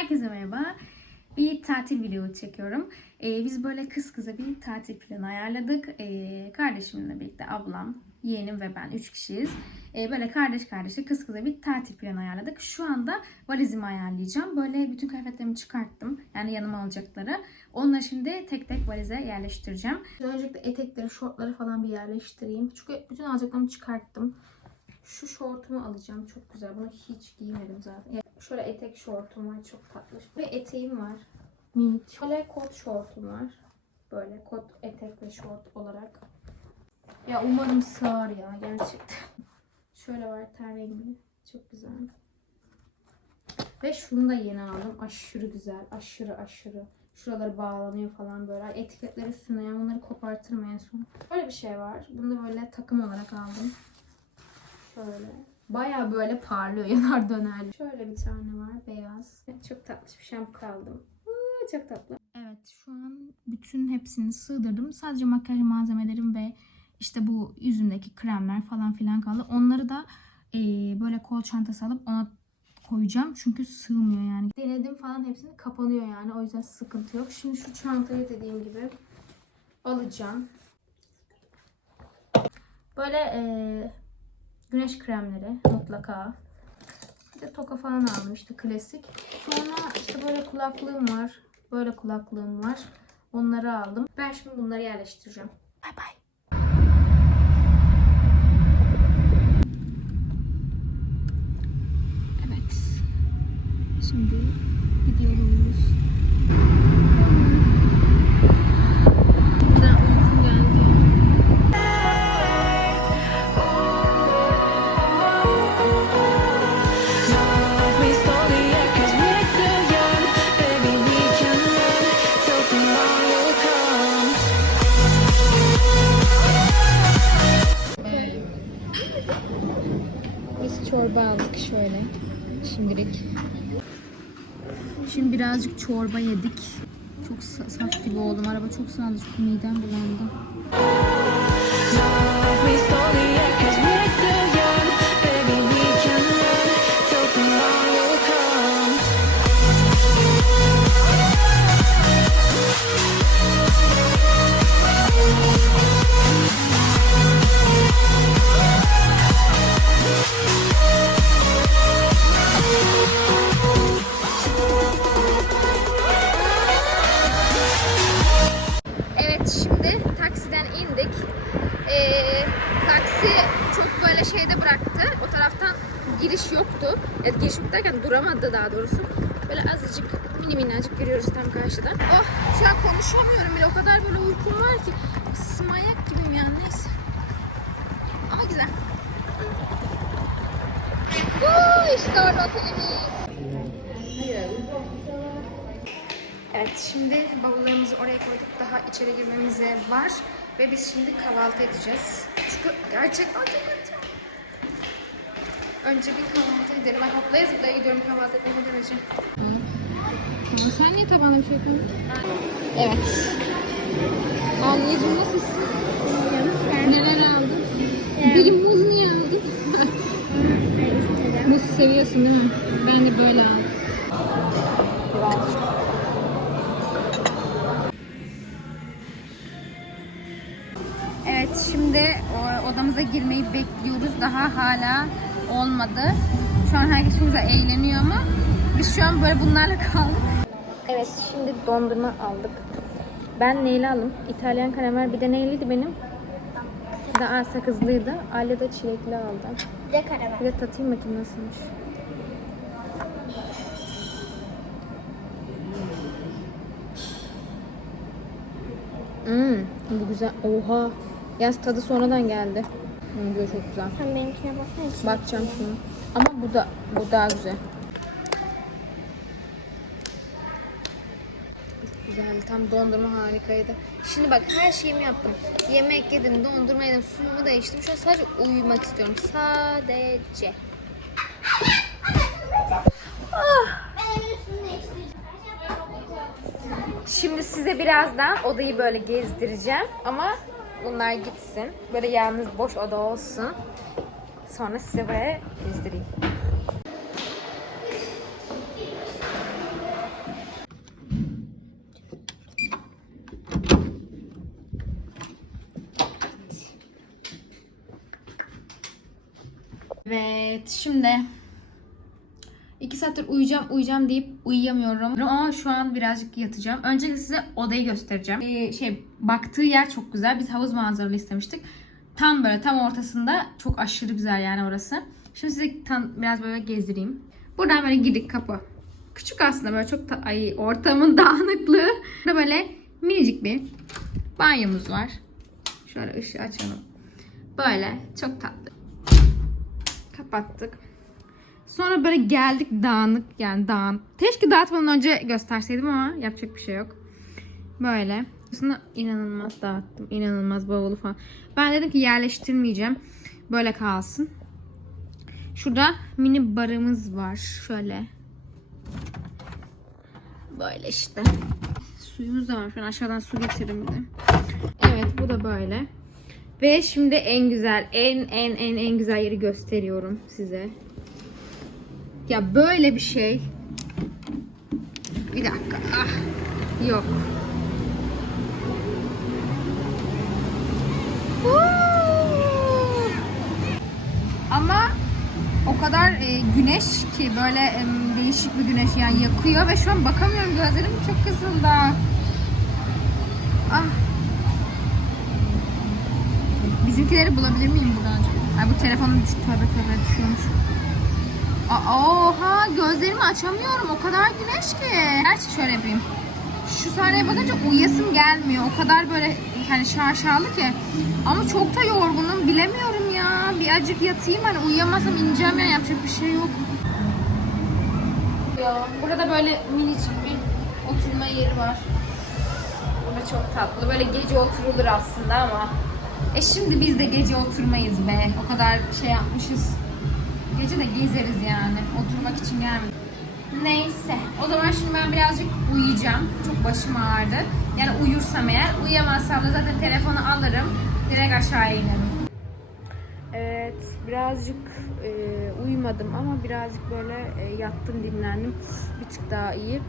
Herkese merhaba. Bir tatil videosu çekiyorum. Ee, biz böyle kız kıza bir tatil planı ayarladık. Ee, kardeşimle birlikte ablam, yeğenim ve ben üç kişiyiz. Ee, böyle kardeş kardeşe kız kıza bir tatil planı ayarladık. Şu anda valizimi ayarlayacağım. Böyle bütün kıyafetlerimi çıkarttım. Yani yanıma alacakları. Onları şimdi tek tek valize yerleştireceğim. Öncelikle etekleri, şortları falan bir yerleştireyim. Çünkü bütün alacaklarımı çıkarttım. Şu şortumu alacağım. Çok güzel. Bunu hiç giymedim zaten. Şöyle etek şortum var. Çok tatlı. Ve eteğim var. Minik. Şöyle kot şortum var. Böyle kot etek ve şort olarak. Ya umarım sığar ya gerçekten. Şöyle var ten rengi. Çok güzel. Ve şunu da yeni aldım. Aşırı güzel. Aşırı aşırı. Şuraları bağlanıyor falan böyle. Ay, Etiketler üstüne ya. Bunları kopartırım en son. Böyle bir şey var. Bunu da böyle takım olarak aldım. Şöyle. Baya böyle parlıyor yanar döner. Şöyle bir tane var beyaz. Çok tatlı bir şampuan aldım. Aa, çok tatlı. Evet şu an bütün hepsini sığdırdım. Sadece makyaj malzemelerim ve işte bu yüzümdeki kremler falan filan kaldı. Onları da eee, böyle kol çantası alıp ona koyacağım. Çünkü sığmıyor yani. Denedim falan hepsini kapanıyor yani. O yüzden sıkıntı yok. Şimdi şu çantayı dediğim gibi alacağım. Böyle eee, güneş kremleri mutlaka. Bir de toka falan aldım işte klasik. Sonra işte böyle kulaklığım var. Böyle kulaklığım var. Onları aldım. Ben şimdi bunları yerleştireceğim. Bay bay. Evet. Şimdi gidiyoruz. Çorba aldık şöyle. Şimdilik. Şimdi birazcık çorba yedik. Çok sa- saf gibi oldum. Araba çok sağlı. Çok midem bulandı. Giriş yoktu. Evet, giriş yok duramadı daha doğrusu. Böyle azıcık mini minnacık yürüyoruz tam karşıdan. Oh şu an konuşamıyorum bile. O kadar böyle uykum var ki. Smayak gibiyim yani neyse. Ama güzel. Woo, işte orada otelimiz. Evet şimdi bavullarımızı oraya koyduk. Daha içeri girmemize var. Ve biz şimdi kahvaltı edeceğiz. Çünkü gerçekten çok. Önce bir kahvaltı edelim. Ben hoplaya zıplaya gidiyorum kahvaltı etmeme derece. Sen niye tabağına bir şey koydun? Evet. Anneciğim nasılsın? Neler aldın? Bir muz niye aldın? muz seviyorsun değil mi? Ben de böyle aldım. Evet şimdi o- odamıza girmeyi bekliyoruz. Daha hala olmadı. Şu an herkes çok güzel eğleniyor ama biz şu an böyle bunlarla kaldık. Evet şimdi dondurma aldık. Ben neyli aldım? İtalyan karamel bir de neyliydi benim? Bir de aa, sakızlıydı. Aile de çilekli aldı. Bir de karamel. Bir de tatayım bakayım nasılmış. Hmm, bu güzel. Oha. Yaz tadı sonradan geldi. Hmm, bu çok güzel. Sen benimkine baksana. içine. Bakacağım şunu. Ama bu da bu daha güzel. Çok güzeldi. Tam dondurma harikaydı. Şimdi bak her şeyimi yaptım. Yemek yedim, dondurma yedim, suyumu da içtim. Şu an sadece uyumak istiyorum. Sadece. Şimdi size birazdan odayı böyle gezdireceğim ama Bunlar gitsin. Böyle yalnız boş oda olsun. Sonra size buraya gezdireyim. Evet, şimdi saattir uyuyacağım uyuyacağım deyip uyuyamıyorum. Ama şu an birazcık yatacağım. Öncelikle size odayı göstereceğim. Ee, şey baktığı yer çok güzel. Biz havuz manzaralı istemiştik. Tam böyle tam ortasında çok aşırı güzel yani orası. Şimdi size tam, biraz böyle gezdireyim. Buradan böyle girdik kapı. Küçük aslında böyle çok ay ortamın dağınıklığı. Burada böyle minicik bir banyomuz var. Şöyle ışığı açalım. Böyle çok tatlı. Kapattık. Sonra böyle geldik dağınık yani dağın. Keşke dağıtmadan önce gösterseydim ama yapacak bir şey yok. Böyle. Aslında inanılmaz dağıttım. İnanılmaz bavulu falan. Ben dedim ki yerleştirmeyeceğim. Böyle kalsın. Şurada mini barımız var. Şöyle. Böyle işte. Suyumuz da var. An aşağıdan su getiririm bir de. Evet bu da böyle. Ve şimdi en güzel, en en en en güzel yeri gösteriyorum size. Ya böyle bir şey. Bir dakika. Ah. Yok. Ama o kadar e, güneş ki böyle e, değişik bir güneş yani yakıyor ve şu an bakamıyorum gözlerim çok kısıldı. Ah. Bizimkileri bulabilir miyim buradan? Ay bu telefonum düştü tövbe tövbe düşüyormuş. Oha gözlerimi açamıyorum o kadar güneş ki. Gerçi şöyle yapayım. Şu sahneye bakınca uyuyasım gelmiyor. O kadar böyle hani şaşalı ki. Ama çok da yorgunum bilemiyorum ya. Bir acık yatayım hani uyuyamazsam ineceğim ya yapacak bir şey yok. Burada böyle minicik bir oturma yeri var. Burada çok tatlı. Böyle gece oturulur aslında ama. E şimdi biz de gece oturmayız be. O kadar şey yapmışız. Gece de gezeriz yani. Oturmak için gelmedik. Neyse. O zaman şimdi ben birazcık uyuyacağım. Çok başım ağrıdı. Yani uyursam eğer. Uyuyamazsam da zaten telefonu alırım. Direkt aşağı inerim. Evet. Birazcık e, uyumadım ama birazcık böyle e, yattım dinlendim. Bir tık daha iyi.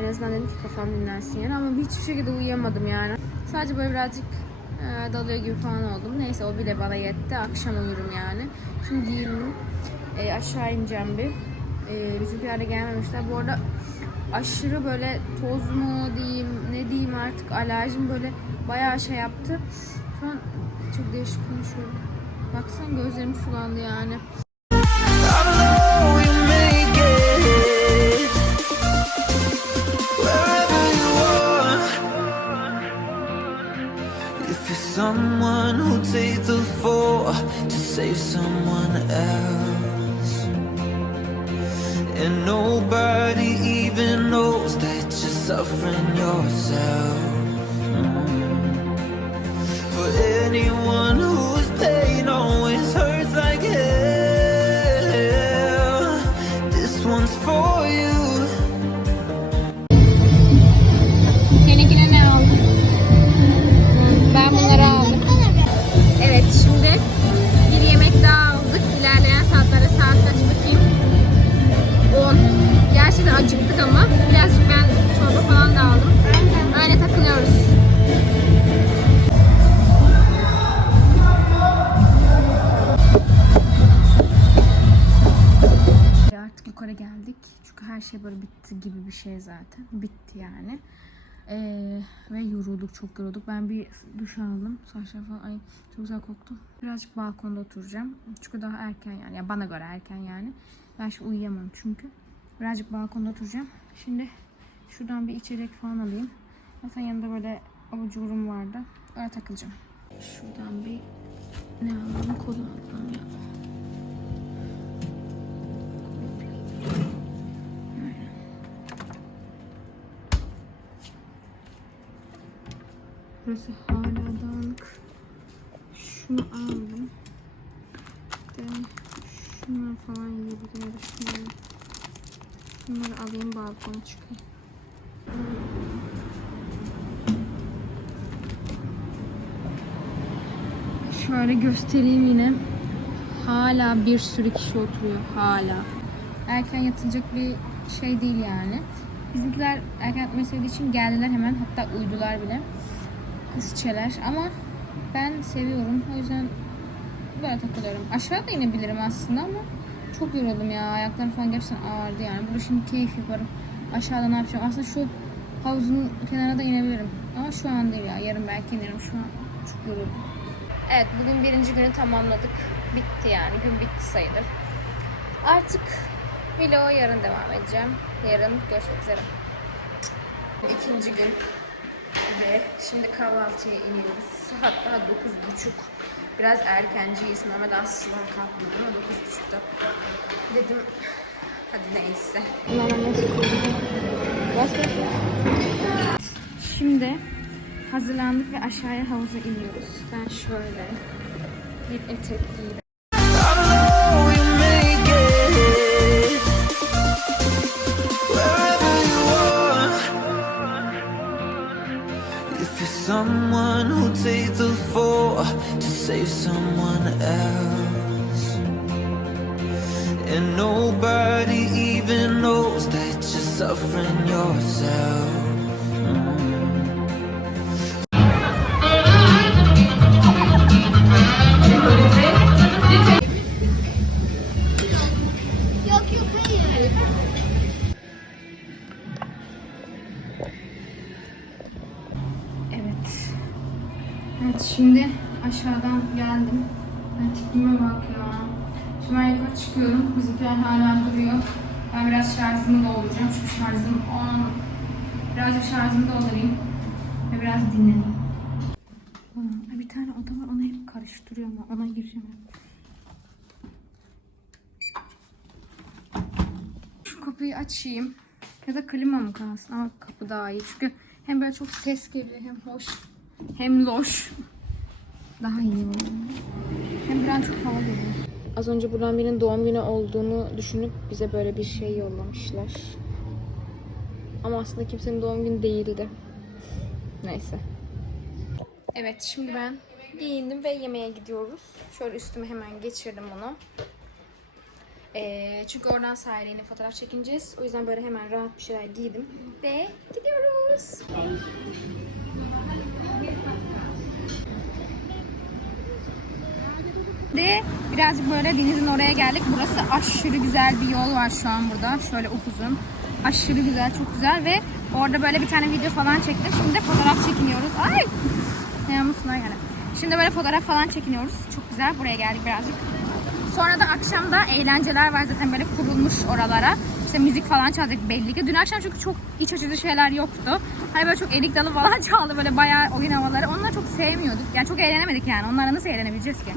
En azından dedim ki kafam dinlensin yani ama hiçbir şekilde uyuyamadım yani. Sadece böyle birazcık dalıyor gibi falan oldum. Neyse o bile bana yetti. Akşam uyurum yani. Şimdi giyindim. E, aşağı ineceğim bir. E, bizimkiler de gelmemişler. Bu arada aşırı böyle toz mu diyeyim ne diyeyim artık alerjim böyle bayağı şey yaptı. Şu an çok değişik konuşuyorum. Baksana gözlerim sulandı yani. Take the fall to save someone else, and nobody even knows that you're suffering yourself. Çok yorulduk. Ben bir duş aldım. Saçlar falan ay çok güzel koktu. Birazcık balkonda oturacağım. Çünkü daha erken yani. Ya bana göre erken yani. Ben şimdi uyuyamam çünkü. Birazcık balkonda oturacağım. Şimdi şuradan bir içecek falan alayım. Zaten yanında böyle abur cuburum vardı. Öyle takılacağım. Şuradan bir ne alalım? Kola alalım ya. Burası hala dağınık. Şunu aldım. De şunları falan yiyebilirim ya da şunları. Bunları alayım balkona çıkayım. Şöyle göstereyim yine. Hala bir sürü kişi oturuyor. Hala. Erken yatılacak bir şey değil yani. Bizimkiler erken yatmayı için geldiler hemen. Hatta uyudular bile kızçeler ama ben seviyorum. O yüzden böyle takılıyorum. Aşağı da inebilirim aslında ama çok yoruldum ya. Ayaklarım falan gerçekten ağrıdı yani. Burada şimdi keyif yaparım. Aşağıda ne yapacağım? Aslında şu havuzun kenarına da inebilirim. Ama şu an değil ya. Yarın belki inerim. Şu an çok yoruldum. Evet bugün birinci günü tamamladık. Bitti yani. Gün bitti sayılır. Artık vloga yarın devam edeceğim. Yarın görüşmek üzere. İkinci gün ve şimdi kahvaltıya iniyoruz. Saat daha 9.30. Biraz erkenciyiz. Normalde aslında kalkmadım ama 9.30'da. Dedim hadi neyse. Şimdi hazırlandık ve aşağıya havuza iniyoruz. Ben şöyle bir etek giydim. Someone who'll take the fall to save someone else, and nobody even knows that you're suffering yourself. Bizimkiler hala duruyor. Ben biraz şarjımı dolduracağım. Çünkü şarjım 10. Birazcık şarjımı doldurayım. Ve biraz dinleneyim. Bir tane oda var. Onu hep karıştırıyorum. ben. Ona gireceğim. Şu kapıyı açayım. Ya da klima mı kalsın? Ama kapı daha iyi. Çünkü hem böyle çok ses geliyor hem hoş hem loş. Daha iyi. Hem biraz hava geliyor. Az önce buradan birinin doğum günü olduğunu düşünüp bize böyle bir şey yollamışlar. Ama aslında kimsenin doğum günü değildi. Neyse. Evet şimdi ben giyindim ve yemeğe gidiyoruz. Şöyle üstüme hemen geçirdim onu. Ee, çünkü oradan sahile fotoğraf çekineceğiz. O yüzden böyle hemen rahat bir şeyler giydim. Ve gidiyoruz. De birazcık böyle denizin oraya geldik. Burası aşırı güzel bir yol var şu an burada. Şöyle upuzun. Aşırı güzel, çok güzel ve orada böyle bir tane video falan çektim. Şimdi de fotoğraf çekiniyoruz. Ay! Yağmursunlar yani. Şimdi böyle fotoğraf falan çekiniyoruz. Çok güzel. Buraya geldik birazcık. Sonra da akşamda eğlenceler var zaten böyle kurulmuş oralara. İşte müzik falan çalacak belli ki. Dün akşam çünkü çok iç açıcı şeyler yoktu. Hani böyle çok elik dalı falan çaldı böyle bayağı oyun havaları. Onları çok sevmiyorduk. Yani çok eğlenemedik yani. Onlarla nasıl eğlenebileceğiz ki?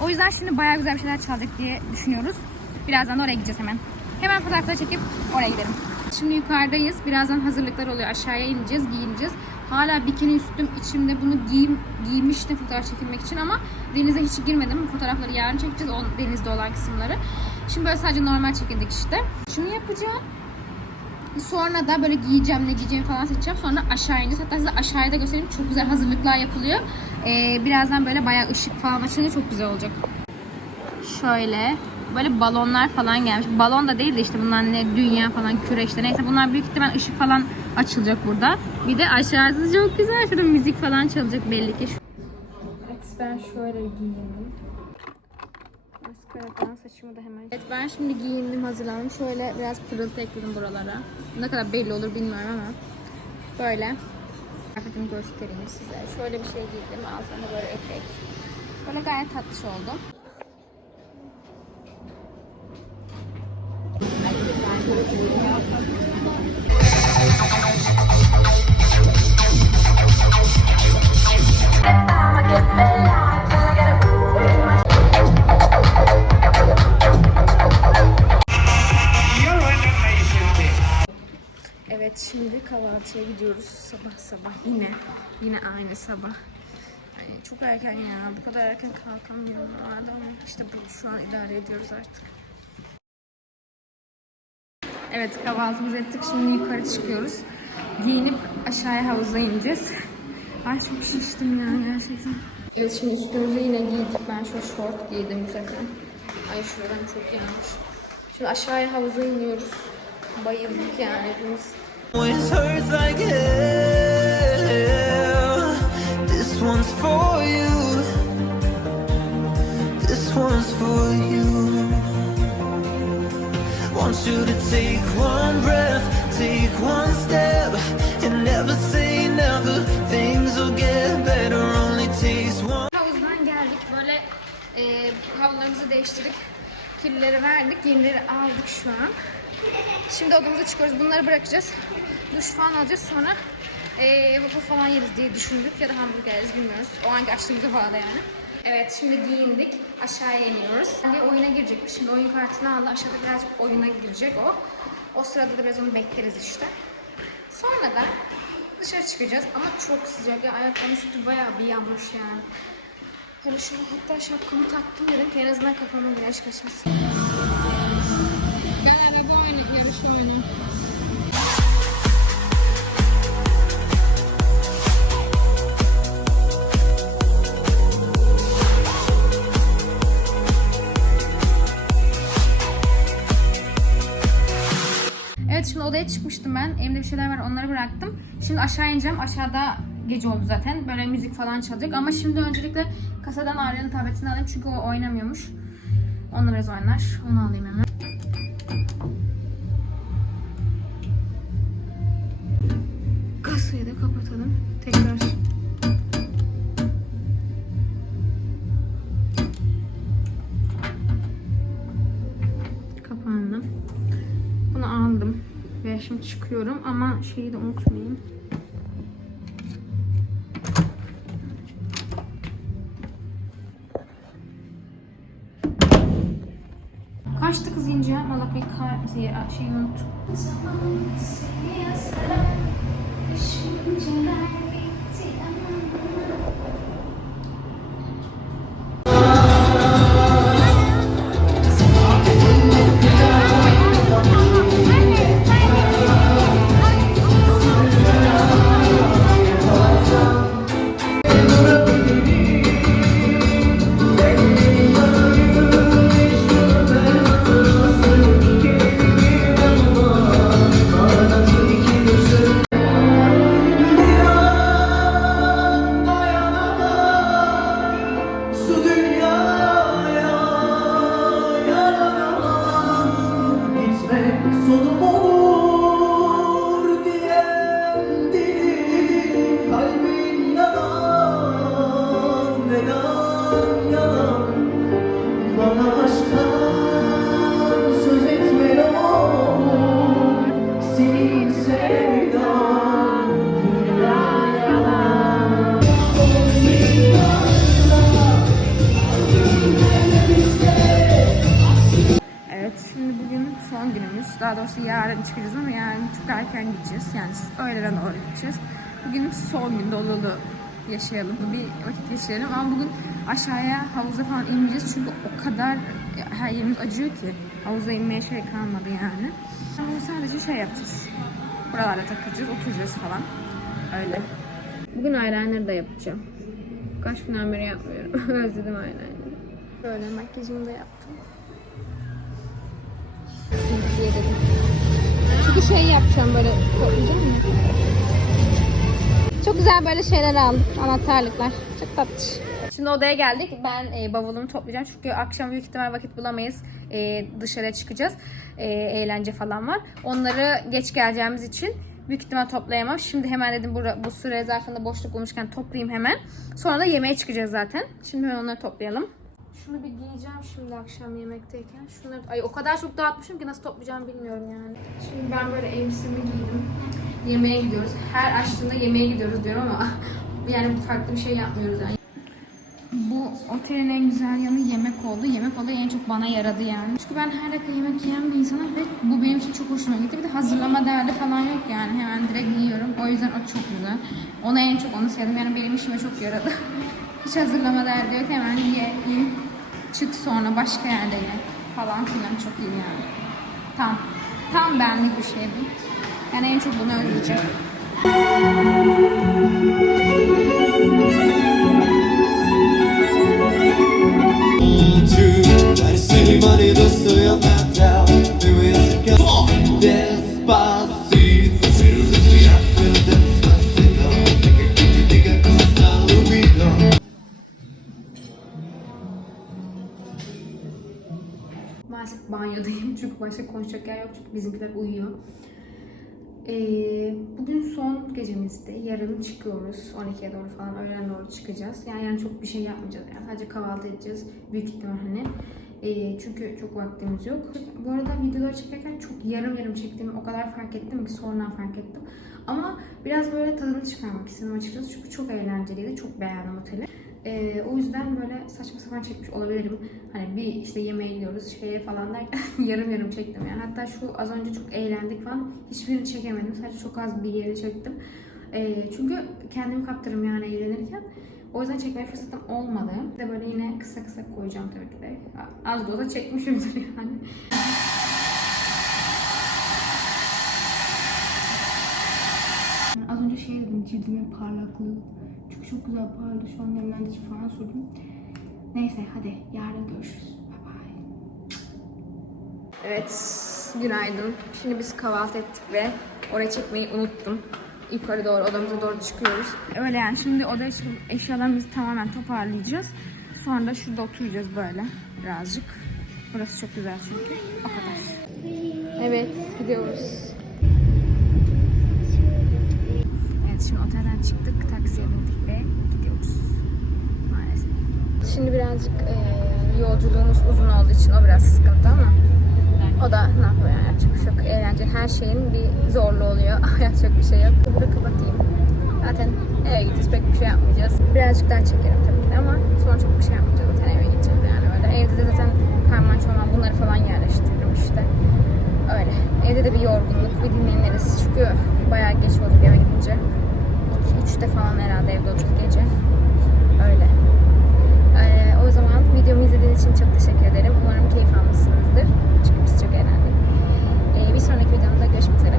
O yüzden şimdi bayağı güzel bir şeyler çalacak diye düşünüyoruz. Birazdan da oraya gideceğiz hemen. Hemen fotoğrafları çekip oraya gidelim. Şimdi yukarıdayız. Birazdan hazırlıklar oluyor. Aşağıya ineceğiz, giyineceğiz. Hala bikini üstüm içimde bunu giyim, giymiştim fotoğraf çekilmek için ama denize hiç girmedim. Fotoğrafları yarın çekeceğiz o denizde olan kısımları. Şimdi böyle sadece normal çekildik işte. Şunu yapacağım. Sonra da böyle giyeceğim ne giyeceğimi falan seçeceğim. Sonra aşağı ineceğiz. Hatta size aşağıya da göstereyim. Çok güzel hazırlıklar yapılıyor. Ee, birazdan böyle bayağı ışık falan açınca çok güzel olacak. Şöyle böyle balonlar falan gelmiş. Balon da değil de işte bunlar ne dünya falan küre işte neyse bunlar büyük ihtimal ışık falan açılacak burada. Bir de aşağısı çok güzel. Şurada müzik falan çalacak belli ki. Evet ben şöyle giyindim. Maskaradan saçımı da hemen. Evet ben şimdi giyindim hazırlandım. Şöyle biraz pırıltı ekledim buralara. Ne kadar belli olur bilmiyorum ama. Böyle. Kıyafetimi göstereyim size. Şöyle bir şey giydim. Altına böyle etek. Böyle gayet tatlış oldu. Yine aynı sabah. Ay, çok erken ya bu kadar erken kalkamıyorum ama işte bu şu an idare ediyoruz artık. Evet kahvaltımızı ettik şimdi yukarı çıkıyoruz. Giyinip aşağıya havuza ineceğiz. Ay çok şiştim ya gerçekten. Evet şimdi üstümüzü yine giydik. Ben şu şort giydim sefer. Ay şuradan çok yanmış. Şimdi aşağıya havuza iniyoruz. Bayıldık yani hepimiz. One's for you. This for you. Want you to take one breath, take one step, and never say never. Things will get better, only takes one. Havuzdan geldik. Böyle e, havlularımızı değiştirdik. Kirlileri verdik. Yenileri aldık şu an. Şimdi odamıza çıkıyoruz. Bunları bırakacağız. Duş falan alacağız. Sonra e, waffle falan yeriz diye düşündük. Ya da hamburger bilmiyoruz. O anki açlığımıza bağlı yani. Evet şimdi giyindik. Aşağıya iniyoruz. Bir oyuna girecekmiş. Şimdi oyun kartını aldı. Aşağıda birazcık oyuna girecek o. O sırada da biraz onu bekleriz işte. Sonra da dışarı çıkacağız ama çok sıcak ya ayaklarım üstü bayağı bir yanmış yani. Böyle şöyle hatta şapkamı taktım dedim ki en azından kafama güneş kaçmasın. Odaya çıkmıştım ben. Elimde bir şeyler var onları bıraktım. Şimdi aşağı ineceğim. Aşağıda gece oldu zaten. Böyle müzik falan çalacak. Ama şimdi öncelikle kasadan Arya'nın tabletini alayım. Çünkü o oynamıyormuş. Onunla biraz oynar. Onu alayım hemen. Çıkıyorum ama şeyi de unutmayayım. Kaçtı kız ince? Valla bir şey, unuttum. Su Daha doğrusu yarın çıkacağız ama yarın çok erken gideceğiz. Yani öğleden doğru gideceğiz. Bugün son gün dolu dolu yaşayalım, bir vakit geçirelim. Ama bugün aşağıya havuza falan inmeyeceğiz çünkü o kadar her yerimiz acıyor ki. Havuza inmeye şey kalmadı yani. Ama sadece şey yapacağız. Buralarda takılacağız, oturacağız falan. Öyle. Bugün eyeliner da yapacağım. Kaç günden beri yapmıyorum. Özledim eyeliner'ı. Böyle makyajımı da yaptım. Diye dedim. Çünkü şey yapacağım böyle toplayacağım mı? Çok güzel böyle şeyler aldım. Anahtarlıklar. Çok tatlı. Şimdi odaya geldik. Ben e, bavulumu toplayacağım. Çünkü akşam büyük ihtimal vakit bulamayız. E, dışarıya çıkacağız. E, eğlence falan var. Onları geç geleceğimiz için büyük ihtimal toplayamam. Şimdi hemen dedim bu, bu süre zarfında boşluk bulmuşken toplayayım hemen. Sonra da yemeğe çıkacağız zaten. Şimdi hemen onları toplayalım. Şunu bir giyeceğim şimdi akşam yemekteyken. Şunları ay o kadar çok dağıtmışım ki nasıl toplayacağım bilmiyorum yani. Şimdi ben böyle elbisemi giydim. Yemeğe gidiyoruz. Her açtığında yemeğe gidiyoruz diyorum ama yani farklı bir şey yapmıyoruz yani. Bu otelin en güzel yanı yemek oldu. Yemek olayı en çok bana yaradı yani. Çünkü ben her dakika yemek yiyen bir insanım ve bu benim için çok hoşuma gitti. Bir de hazırlama derdi falan yok yani. Hemen direkt yiyorum. O yüzden o çok güzel. Ona en çok onu sevdim. Yani benim işime çok yaradı. Hiç hazırlama derdi yok. Hemen ye, ye. Çık sonra başka yerde ye. Falan filan çok iyi yani. Tam. Tam benlik bir şey bu. Yani en çok bunu özleyeceğim. Konuşacak yer yok çünkü bizimkiler uyuyor. Ee, bugün son gecemizde. Yarın çıkıyoruz. 12'ye doğru falan öğlen doğru çıkacağız. Yani, yani çok bir şey yapmayacağız. Yani sadece kahvaltı edeceğiz. Büyük ihtimal hani. Ee, çünkü çok vaktimiz yok. Bu arada videoları çekerken çok yarım yarım çektiğimi o kadar fark ettim ki sonradan fark ettim. Ama biraz böyle tadını çıkarmak istedim açıkçası. Çünkü çok eğlenceliydi. Çok beğendim oteli. Ee, o yüzden böyle saçma sapan çekmiş olabilirim. Hani bir işte yemeğe gidiyoruz şeye falan derken yarım yarım çektim yani. Hatta şu az önce çok eğlendik falan. Hiçbirini çekemedim. Sadece çok az bir yeri çektim. Ee, çünkü kendimi kaptırım yani eğlenirken. O yüzden çekmeye fırsatım olmadı. Bir De böyle yine kısa kısa koyacağım tabii ki de. Az da olsa çekmişimdir yani. Az önce şey dedim cildimin parlaklığı. Çünkü çok güzel parladı. Şu an nemlendirici falan sürdüm. Neyse hadi yarın görüşürüz. Bye bye. Evet günaydın. Şimdi biz kahvaltı ettik ve oraya çekmeyi unuttum. Yukarı doğru odamıza doğru çıkıyoruz. Öyle yani şimdi odaya çıkıp eşyalarımızı tamamen toparlayacağız. Sonra da şurada oturacağız böyle birazcık. Burası çok güzel çünkü. O kadar. Evet gidiyoruz. Evet şimdi otelden çıktık. Taksiye bindik ve gidiyoruz. Maalesef. Şimdi birazcık eee, yolculuğumuz uzun olduğu için o biraz sıkıntı ama o da ne yapıyor yani yapacak bir şey. Eğlence her şeyin bir zorluğu oluyor. yapacak bir şey yok. Burada kapatayım. Zaten eve gideceğiz pek bir şey yapmayacağız. Birazcık daha çekerim tabii ki ama sonra çok bir şey yapmayacağız. Zaten eve gideceğiz yani öyle. Evde de zaten karman çorman bunları falan yerleştiririm işte. Öyle. Evde de bir yorgunluk, bir dinleniriz. Çünkü bayağı geç olacak eve gidince. 3'te falan herhalde evde oturduk gece. Öyle. Ee, o zaman videomu izlediğiniz için çok teşekkür ederim. Umarım keyif almışsınızdır. Çünkü biz çok eğlendik. Ee, bir sonraki videomda görüşmek üzere.